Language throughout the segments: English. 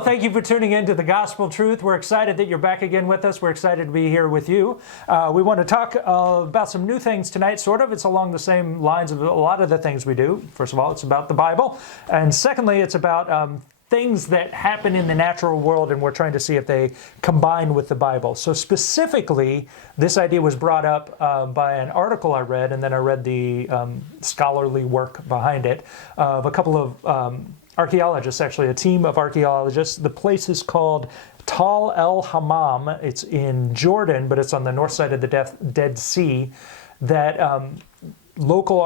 Hello, thank you for tuning in to The Gospel Truth. We're excited that you're back again with us. We're excited to be here with you. We want to talk about some new things tonight, sort of. It's along the same lines of a lot of the things we do. First of all, it's about the Bible. And secondly, it's about things that happen in the natural world, and we're trying to see if they combine with the Bible. So specifically, this idea was brought up by an article I read, and then I read the scholarly work behind it, of a couple of archaeologists, actually, a team of archaeologists. The place is called Tal El Hammam. It's in Jordan, but it's on the north side of the Dead Sea, that local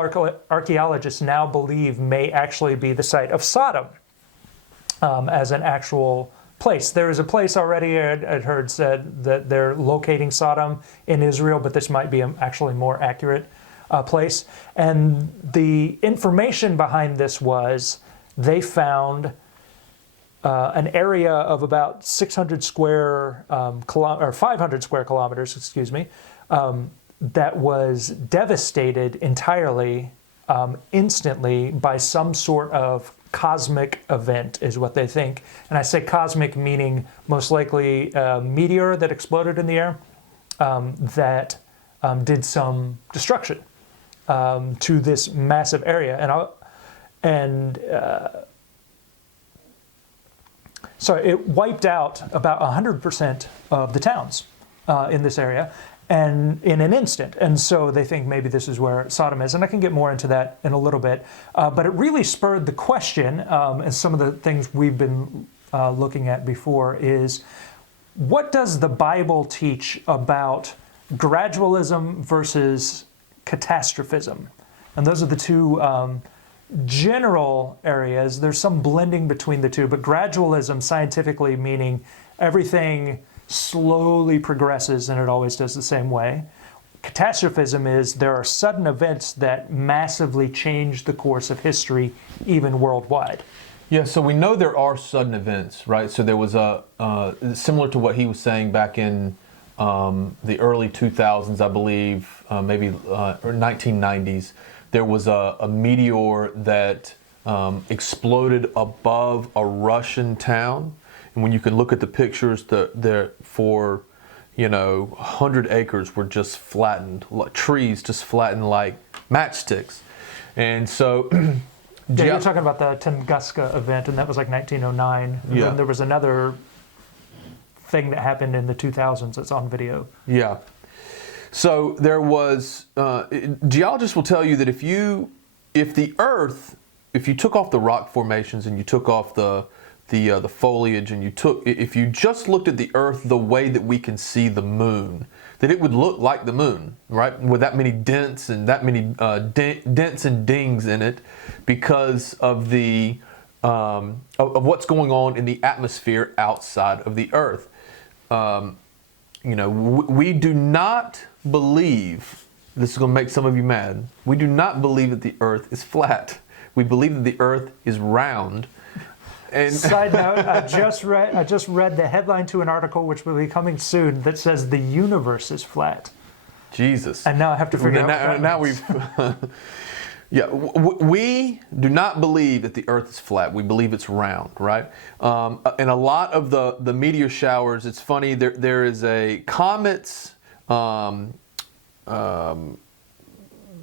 archaeologists now believe may actually be the site of Sodom as an actual place. There is a place already, I'd heard said that they're locating Sodom in Israel, but this might be an actually more accurate place. And the information behind this was they found an area of about 600 square or 500 square kilometers, excuse me, that was devastated entirely, instantly, by some sort of cosmic event, is what they think. And I say cosmic meaning most likely a meteor that exploded in the air that did some destruction to this massive area. So it wiped out about 100% of the towns in this area, and in an instant. And so they think maybe this is where Sodom is, and I can get more into that in a little bit. But it really spurred the question, and some of the things we've been looking at before is, what does the Bible teach about gradualism versus catastrophism? And those are the two general areas. There's some blending between the two, but gradualism scientifically meaning everything slowly progresses and it always does the same way. Catastrophism is there are sudden events that massively change the course of history, even worldwide. Yeah, so we know there are sudden events, right? So there was similar to what he was saying back in the early 2000s, I believe, maybe or 1990s. There was a meteor that exploded above a Russian town. And when you can look at the pictures, for 100 acres were just flattened, trees just flattened like matchsticks. And so... Yeah, you're talking about the Tunguska event, and that was like 1909. And yeah. Then there was another thing that happened in the 2000s that's on video. Yeah. So there was, geologists will tell you that if you took off the rock formations and you took off the foliage and if you just looked at the Earth the way that we can see the moon, that it would look like the moon, right? With that many dents and that many dents and dings in it, because of the of what's going on in the atmosphere outside of the Earth. We do not believe, this is going to make some of you mad, we do not believe that the Earth is flat. We believe that the Earth is round. And side note, I just read the headline to an article which will be coming soon that says the universe is flat. Jesus. And now I have to figure out now we've yeah, we do not believe that the Earth is flat. We believe it's round, right? And a lot of the meteor showers, it's funny, there is a comets.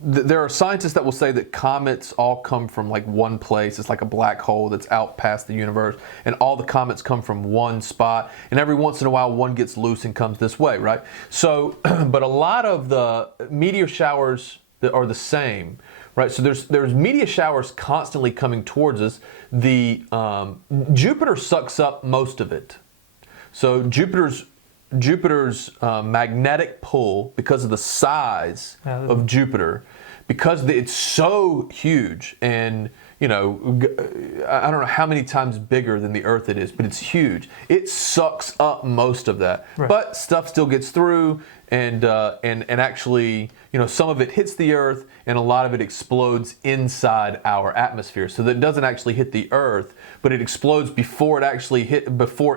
There are scientists that will say that comets all come from like one place. It's like a black hole that's out past the universe, and all the comets come from one spot, and every once in a while one gets loose and comes this way, right? So, but a lot of the meteor showers that are the same, right? So there's meteor showers constantly coming towards us. The Jupiter sucks up most of it. So Jupiter's magnetic pull, because of the size of Jupiter, because it's so huge, and I don't know how many times bigger than the Earth it is, but it's huge. It sucks up most of that, right. But stuff still gets through, and actually, some of it hits the Earth, and a lot of it explodes inside our atmosphere, so that it doesn't actually hit the Earth, but it explodes before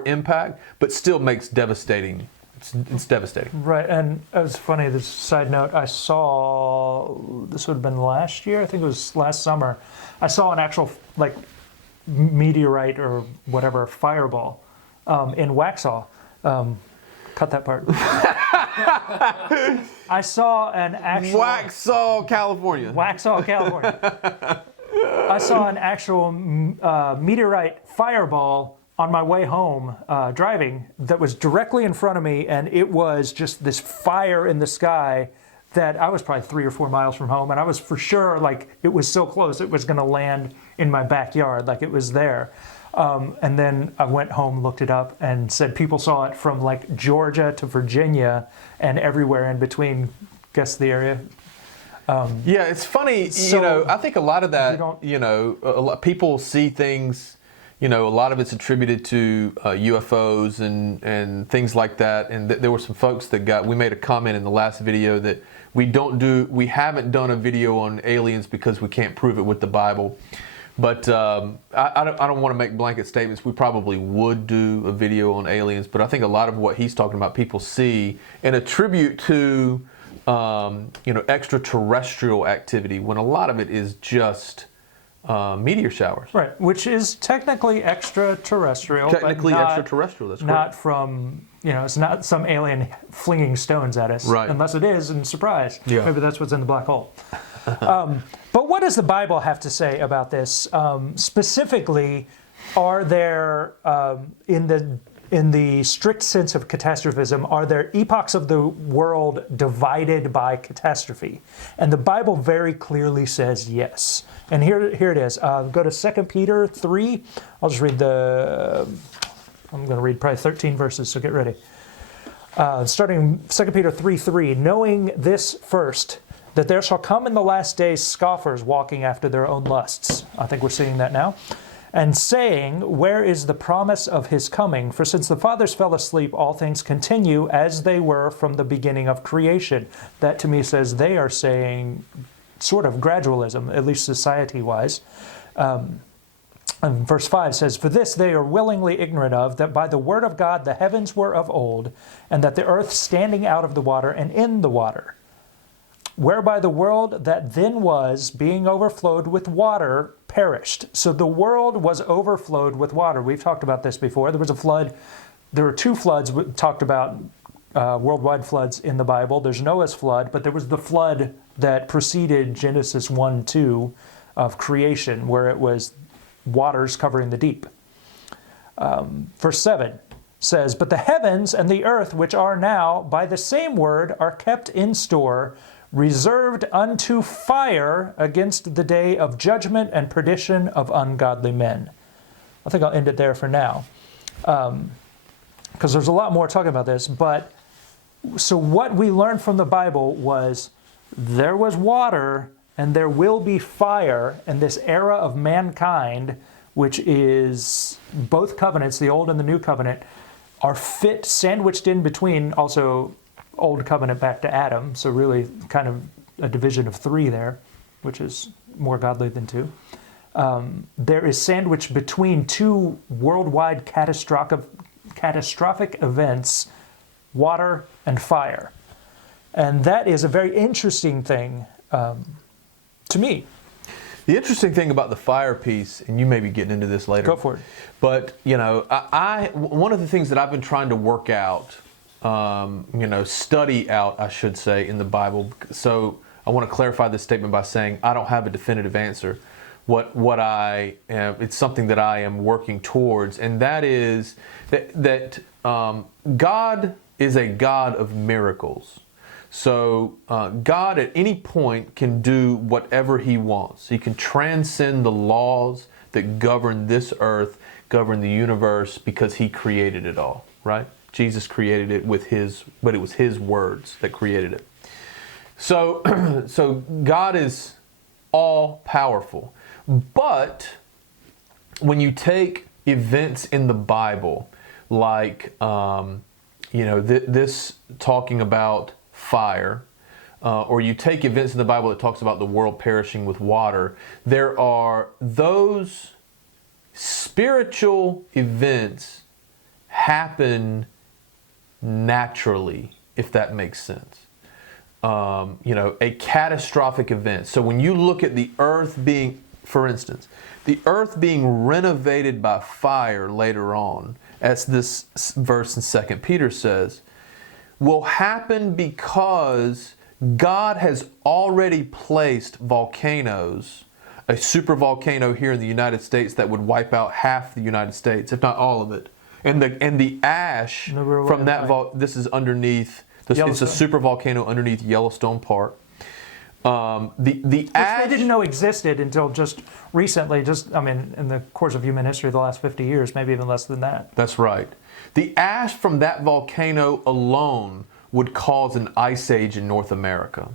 impact, but still makes devastating. It's devastating. Right, and it was funny, this side note, I saw, this would have been last year, I think it was last summer, I saw an actual, meteorite or whatever, fireball in Waxhaw. Cut that part. I saw an actual... Waxhaw, California. Waxhaw, California. I saw an actual meteorite fireball on my way home driving that was directly in front of me, and it was just this fire in the sky that I was probably 3 or 4 miles from home, and I was for sure, like, it was so close it was going to land in my backyard, like it was there. And then I went home, looked it up, and said people saw it from like Georgia to Virginia and everywhere in between. Guess the area. Yeah, it's funny. So, I think a lot of that, people see things. A lot of it's attributed to UFOs and things like that. And there were some folks that we made a comment in the last video that we haven't done a video on aliens because we can't prove it with the Bible. But I don't want to make blanket statements. We probably would do a video on aliens, but I think a lot of what he's talking about, people see and attribute to, extraterrestrial activity, when a lot of it is just meteor showers. Right, which is technically extraterrestrial. Technically but not, extraterrestrial, that's not correct. From, it's not some alien flinging stones at us. Right. Unless it is, and surprise. Yeah. Maybe that's what's in the black hole. But what does the Bible have to say about this? Specifically, are there, in the strict sense of catastrophism, are there epochs of the world divided by catastrophe? And the Bible very clearly says yes. And here it is. Go to 2 Peter 3. I'll just read I'm going to read probably 13 verses, so get ready. Starting 2 Peter 3:3, knowing this first, that there shall come in the last days scoffers walking after their own lusts. I think we're seeing that now. And saying, where is the promise of his coming? For since the fathers fell asleep, all things continue as they were from the beginning of creation. That to me says they are saying sort of gradualism, at least society-wise. And verse 5 says, for this they are willingly ignorant of, that by the word of God the heavens were of old, and that the earth standing out of the water and in the water, whereby the world that then was, being overflowed with water, perished. So the world was overflowed with water. We've talked about this before. There was a flood. There were 2 floods we talked about, worldwide floods in the Bible. There's Noah's flood, but there was the flood that preceded Genesis 1-2 of creation, where it was waters covering the deep. Verse 7 says, but the heavens and the earth, which are now, by the same word, are kept in store, reserved unto fire against the day of judgment and perdition of ungodly men. I think I'll end it there for now, because there's a lot more talking about this. But so what we learned from the Bible was there was water and there will be fire, and this era of mankind, which is both covenants, the old and the new covenant, are sandwiched in between. Also, Old Covenant back to Adam, so really kind of a division of 3 there, which is more godly than 2. There is sandwiched between 2 worldwide catastrophic events, water and fire. And that is a very interesting thing to me. The interesting thing about the fire piece, and you may be getting into this later. Go for it. But, one of the things that I've been trying to work out, study out, I should say, in the Bible. So I want to clarify this statement by saying I don't have a definitive answer. It's something that I am working towards, and that is that God is a God of miracles. So God at any point can do whatever He wants. He can transcend the laws that govern this earth, govern the universe, because He created it all, right? Jesus created it but it was His words that created it. So God is all powerful. But when you take events in the Bible, like this talking about fire, or you take events in the Bible that talks about the world perishing with water, there are those spiritual events happen naturally, if that makes sense. A catastrophic event. So when you look at the earth being, for instance, the earth being renovated by fire later on, as this verse in 2 Peter says, will happen because God has already placed volcanoes, a super volcano here in the United States that would wipe out half the United States, if not all of it. And the ash from that this is underneath. It's a super volcano underneath Yellowstone Park. The ash, which they didn't know existed until just recently. In the course of human history, the last 50 years, maybe even less than that. That's right. The ash from that volcano alone would cause an ice age in North America.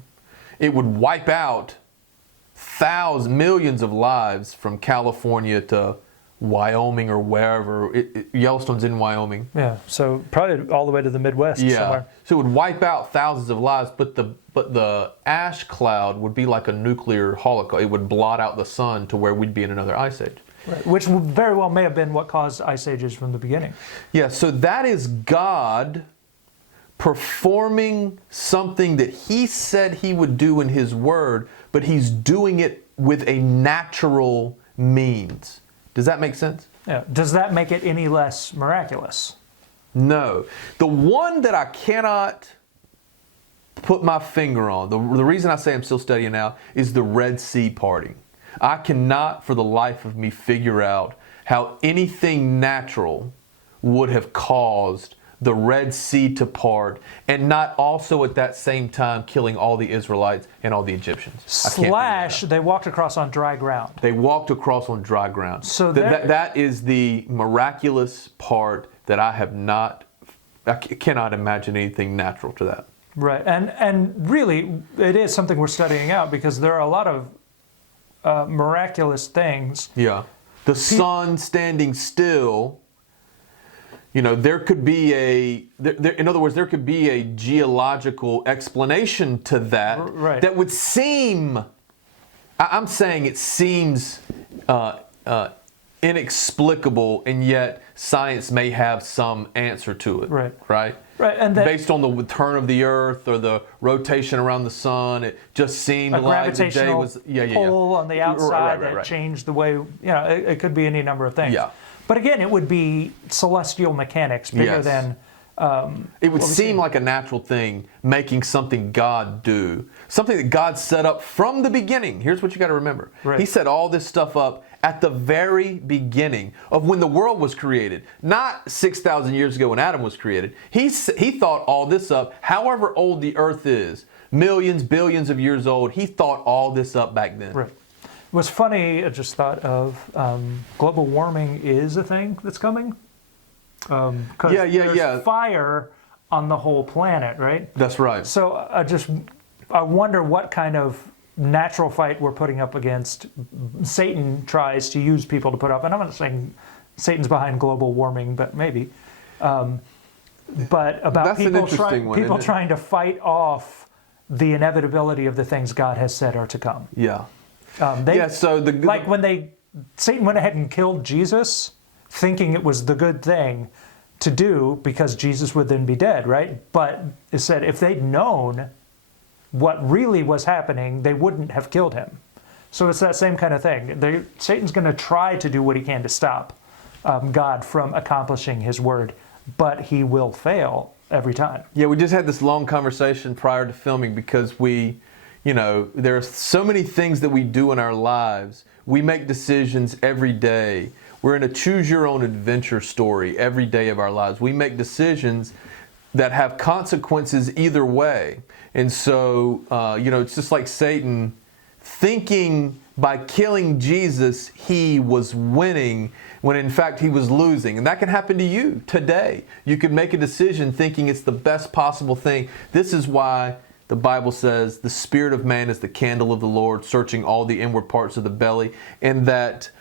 It would wipe out millions of lives from California to Wyoming or wherever. Yellowstone's in Wyoming. Yeah, so probably all the way to the Midwest somewhere. So it would wipe out thousands of lives, but the ash cloud would be like a nuclear holocaust. It would blot out the sun to where we'd be in another ice age. Right. Which very well may have been what caused ice ages from the beginning. Yeah, so that is God performing something that He said He would do in His Word, but He's doing it with a natural means. Does that make sense? Yeah. Does that make it any less miraculous? No. The one that I cannot put my finger on, the reason I say I'm still studying now, is the Red Sea parting. I cannot for the life of me figure out how anything natural would have caused the Red Sea to part and not also at that same time killing all the Israelites and all the Egyptians. They walked across on dry ground. They walked across on dry ground. So that is the miraculous part that I cannot imagine anything natural to that. Right, and really it is something we're studying out because there are a lot of miraculous things. Yeah. The sun standing still. There could be in other words, there could be a geological explanation to that that would seem, I'm saying it seems inexplicable, and yet science may have some answer to it. Right. And based on the turn of the earth or the rotation around the sun, it just seemed like the day was pull on the outside that changed the way. It could be any number of things. Yeah. But again, it would be celestial mechanics bigger than. It would seem like a natural thing, making something God do, something that God set up from the beginning. Here's what you got to remember: He set all this stuff up at the very beginning of when the world was created, not 6,000 years ago when Adam was created. He thought all this up. However old the earth is, millions, billions of years old, He thought all this up back then. Right. It was funny, I just thought of global warming is a thing that's coming. Because there's fire on the whole planet, right? That's right. So I wonder what kind of natural fight we're putting up against Satan tries to use people to put up. And I'm not saying Satan's behind global warming, but maybe. But about people trying to fight off the inevitability of the things God has said are to come. Yeah. When Satan went ahead and killed Jesus, thinking it was the good thing to do because Jesus would then be dead, right? But it said if they'd known what really was happening, they wouldn't have killed him. So it's that same kind of thing. Satan's going to try to do what he can to stop God from accomplishing His word, but he will fail every time. Yeah, we just had this long conversation prior to filming because there are so many things that we do in our lives. We make decisions every day. We're in a choose-your-own-adventure story every day of our lives. We make decisions that have consequences either way. And so, it's just like Satan thinking by killing Jesus he was winning when in fact he was losing. And that can happen to you today. You could make a decision thinking it's the best possible thing. This is why the Bible says the spirit of man is the candle of the Lord, searching all the inward parts of the belly, and that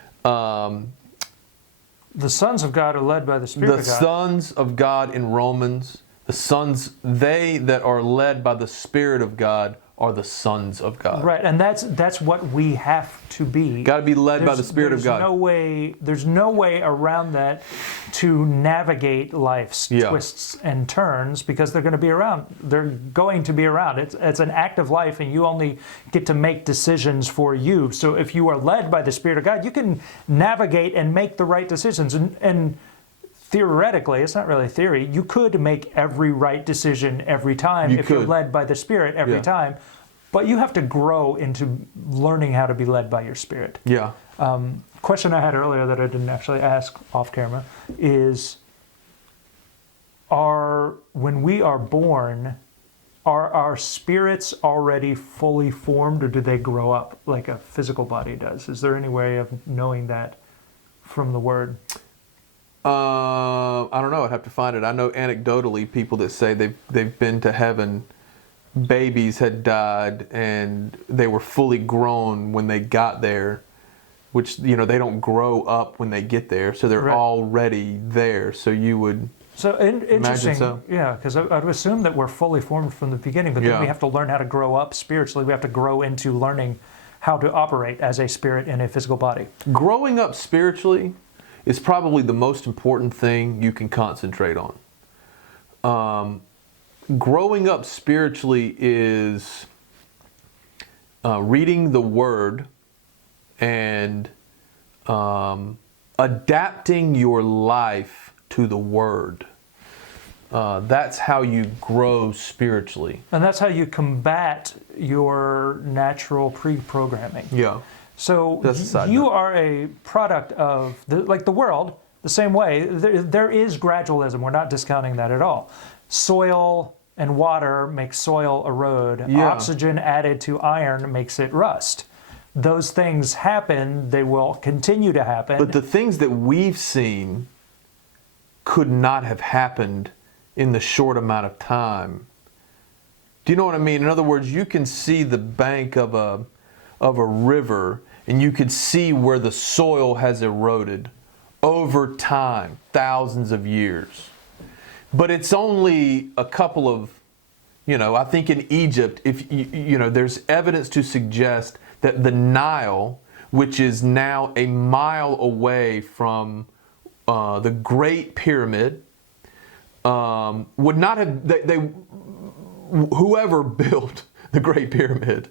the sons of God are led by the Spirit of God. The sons of God in Romans, they that are led by the Spirit of God are the sons of God. Right, and that's what we have to be. Got to be led by the Spirit of God. There's no way around that to navigate life's twists and turns because they're going to be around. They're going to be around. It's an active life, and you only get to make decisions for you. So if you are led by the Spirit of God, you can navigate and make the right decisions. And theoretically, it's not really theory, you could make every right decision every time if you're led by the Spirit every time, but you have to grow into learning how to be led by your Spirit. Yeah. Question I had earlier that I didn't actually ask off camera is, when we are born, are our spirits already fully formed, or do they grow up like a physical body does? Is there any way of knowing that from the Word? I don't know. I'd have to find it. I know anecdotally people that say they've been to heaven. Babies had died and they were fully grown when they got there, which they don't grow up when they get there, so they're already there. So you would. So interesting, yeah, because I would assume that we're fully formed from the beginning, but then we have to learn how to grow up spiritually. We have to grow into learning how to operate as a spirit in a physical body. Growing up spiritually is probably the most important thing you can concentrate on. Growing up spiritually is reading the Word and adapting your life to the Word. That's how you grow spiritually. And that's how you combat your natural pre-programming. Yeah. So you are a product of, the world, the same way. There is gradualism. We're not discounting that at all. Soil and water make soil erode. Yeah. Oxygen added to iron makes it rust. Those things happen. They will continue to happen. But the things that we've seen could not have happened in the short amount of time. Do you know what I mean? In other words, you can see the bank of a river, and you could see where the soil has eroded over time, thousands of years. But it's only a couple of, I think in Egypt, if there's evidence to suggest that the Nile, which is now a mile away from the Great Pyramid, would not have, whoever built the Great Pyramid,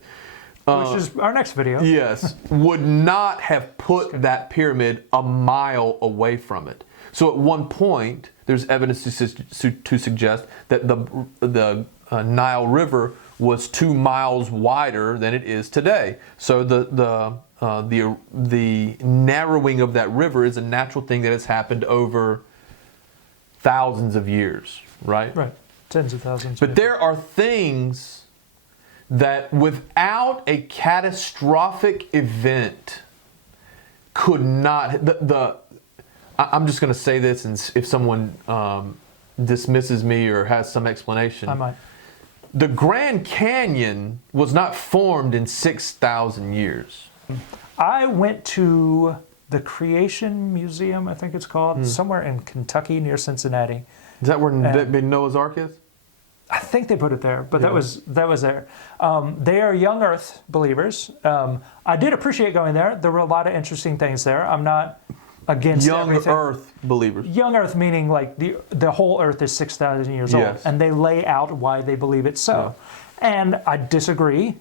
which is our next video. Yes, would not have put that pyramid a mile away from it. So at one point, there's evidence to suggest that the Nile River was 2 miles wider than it is today. So the narrowing of that river is a natural thing that has happened over thousands of years, right? Right, tens of thousands. But there are things that without a catastrophic event could not, I'm just going to say this, and if someone dismisses me or has some explanation. I might. The Grand Canyon was not formed in 6,000 years. I went to the Creation Museum, I think it's called, somewhere in Kentucky near Cincinnati. Is that where Noah's Ark is? I think they put it there, but that was there. They are young Earth believers. I did appreciate going there. There were a lot of interesting things there. I'm not against everything. Young Earth believers. Young Earth meaning like the whole Earth is 6,000 years old, and they lay out why they believe it so. Yeah. And I disagree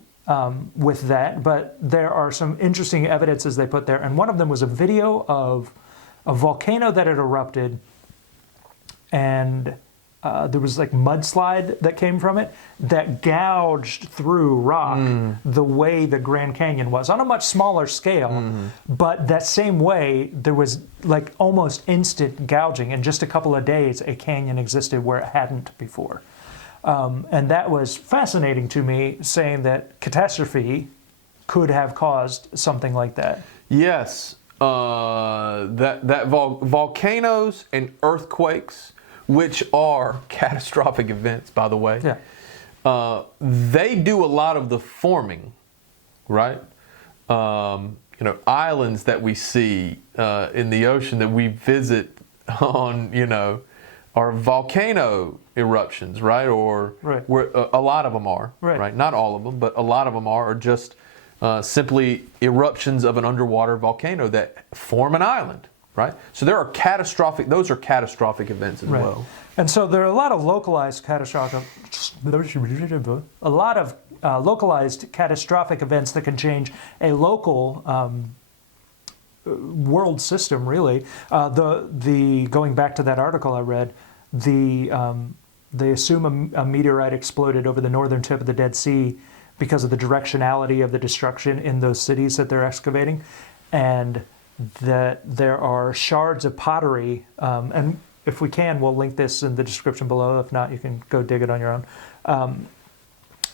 with that, but there are some interesting evidences they put there, and one of them was a video of a volcano that had erupted, and there was like mudslide that came from it that gouged through rock the way the Grand Canyon was on a much smaller scale. But that same way, there was like almost instant gouging. In just a couple of days, a canyon existed where it hadn't before. And that was fascinating to me, saying that catastrophe could have caused something like that. Yes. Volcanoes and earthquakes, which are catastrophic events, by the way. Yeah. They do a lot of the forming, right? Islands that we see in the ocean that we visit on, are volcano eruptions, right? Or where a lot of them are, right? Not all of them, but a lot of them are just simply eruptions of an underwater volcano that form an island. Right, so those are catastrophic events as well. And so there are a lot of localized catastrophic events that can change a local world system, really. The going back to that article I read, they assume a meteorite exploded over the northern tip of the Dead Sea because of the directionality of the destruction in those cities that they're excavating, and that there are shards of pottery, and if we can, we'll link this in the description below. If not, you can go dig it on your own.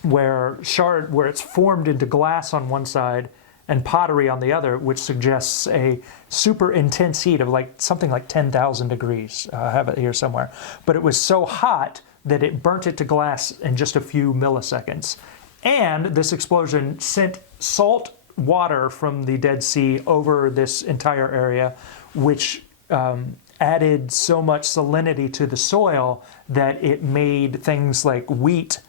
Where it's formed into glass on one side and pottery on the other, which suggests a super intense heat of something like 10,000 degrees. I have it here somewhere. But it was so hot that it burnt it to glass in just a few milliseconds. And this explosion sent salt water from the Dead Sea over this entire area, which added so much salinity to the soil that it made things like wheat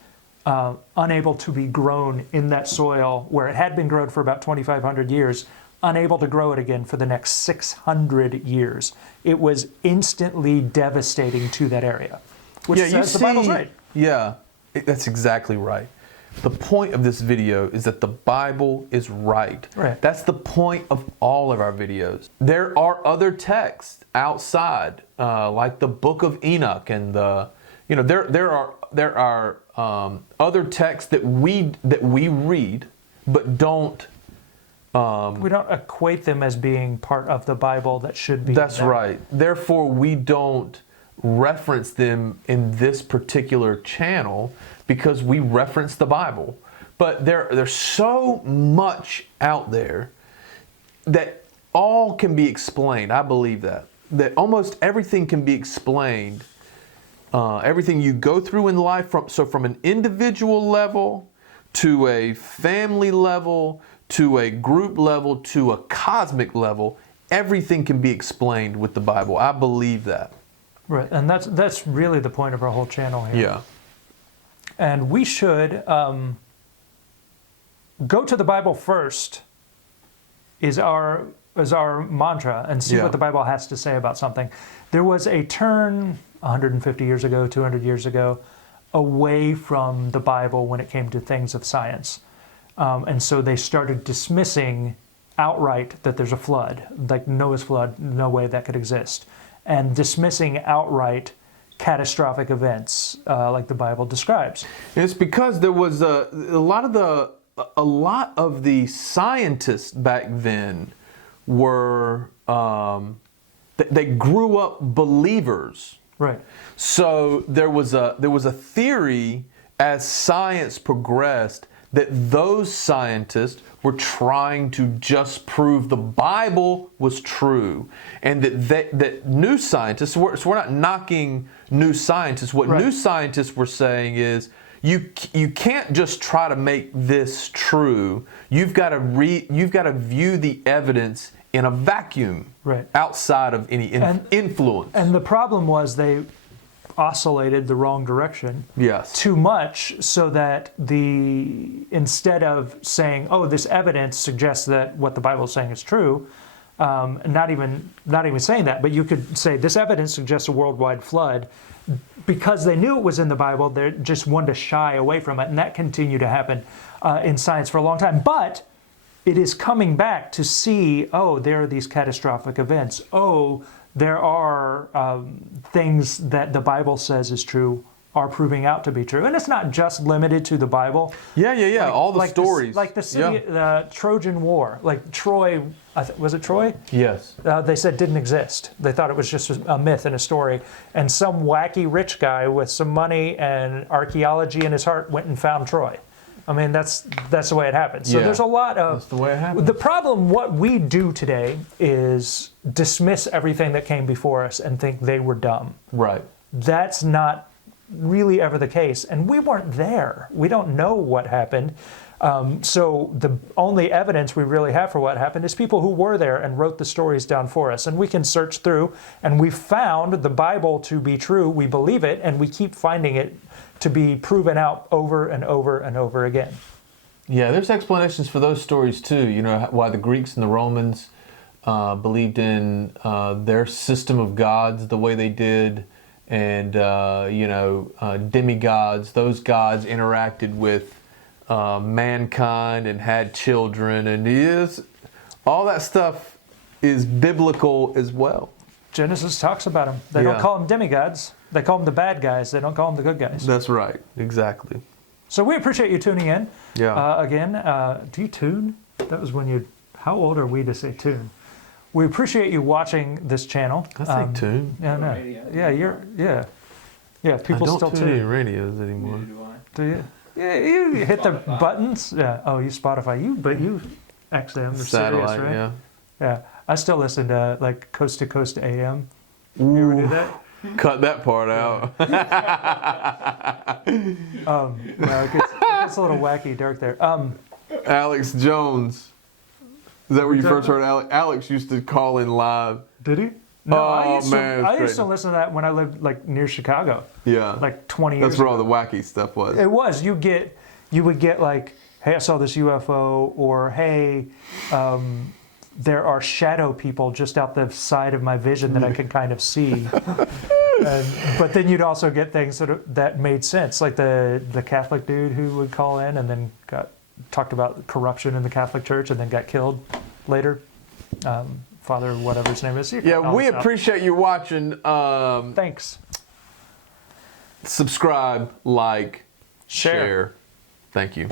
unable to be grown in that soil where it had been grown for about 2,500 years, unable to grow it again for the next 600 years. It was instantly devastating to that area, which says the Bible's right. Yeah, that's exactly right. The point of this video is that the Bible is right. Right. That's the point of all of our videos. There are other texts outside, like the Book of Enoch, and there are other texts that we read, but don't. We don't equate them as being part of the Bible that should be. That's right. Therefore, we don't reference them in this particular channel because we reference the Bible. But there's so much out there that all can be explained. I believe that almost everything can be explained. Everything you go through in life, from an individual level to a family level to a group level to a cosmic level, everything can be explained with the Bible. I believe that. Right, and that's really the point of our whole channel here. Yeah. And we should go to the Bible first is our mantra, and see what the Bible has to say about something. There was a turn 150 years ago, 200 years ago, away from the Bible when it came to things of science. And so they started dismissing outright that there's a flood, like Noah's flood, no way that could exist. And dismissing outright catastrophic events like the Bible describes. And it's because there was a lot of the scientists back then were they grew up believers. Right. So there was a theory as science progressed that those scientists were trying to just prove the Bible was true, and that new scientists. So we're not knocking new scientists. What new scientists were saying is you can't just try to make this true. You've got to view the evidence in a vacuum, outside of any influence. And the problem was they oscillated the wrong direction too much, so that instead of saying, oh, this evidence suggests that what the Bible is saying is true, not even saying that, but you could say this evidence suggests a worldwide flood, because they knew it was in the Bible, they just wanted to shy away from it, and that continued to happen in science for a long time. But it is coming back to see, oh, there are these catastrophic events. Oh, there are things that the Bible says is true are proving out to be true. And it's not just limited to the Bible. Yeah. All the stories. Like the city, the Trojan War, like Troy, was it Troy? Yes. They said didn't exist. They thought it was just a myth and a story. And some wacky rich guy with some money and archaeology in his heart went and found Troy. I mean, that's the way it happens. So there's a lot of... That's the way it happens. The problem, what we do today is dismiss everything that came before us and think they were dumb. Right. That's not really ever the case. And we weren't there. We don't know what happened. So the only evidence we really have for what happened is people who were there and wrote the stories down for us. And we can search through, and we found the Bible to be true. We believe it, and we keep finding it to be proven out over and over and over again. Yeah, there's explanations for those stories too. You know, why the Greeks and the Romans believed in their system of gods the way they did, and demigods. Those gods interacted with mankind and had children, and all that stuff is biblical as well. Genesis talks about them. They don't call them demigods. They call them the bad guys. They don't call them the good guys. That's right. Exactly. So we appreciate you tuning in. Yeah. Again, do you tune? That was when you... How old are we to say tune? We appreciate you watching this channel. I think tune. Yeah, no. Yeah, yeah. People I don't still tune any radios anymore. Do you? Yeah, you hit the buttons. Yeah. Oh, you Spotify. But you XM or Sirius, right? Yeah. Yeah. I still listen to like Coast to Coast AM. You ever do that? Cut that part out. No, it gets a little wacky dark there. Alex Jones. Is that where you first heard Alex? Alex used to call in live. Did he? No, I used to great. listen to that when I lived like near Chicago. Yeah. Like 20 years That's where ago. all the wacky stuff was. It was. You would get like, hey, I saw this UFO, or hey, there are shadow people just out the side of my vision that I can kind of see. But then you'd also get things that made sense, like the Catholic dude who would call in and then talked about corruption in the Catholic Church and then got killed later. Father, whatever his name is. Yeah, we appreciate you watching. Thanks. Subscribe, like, Share. Thank you.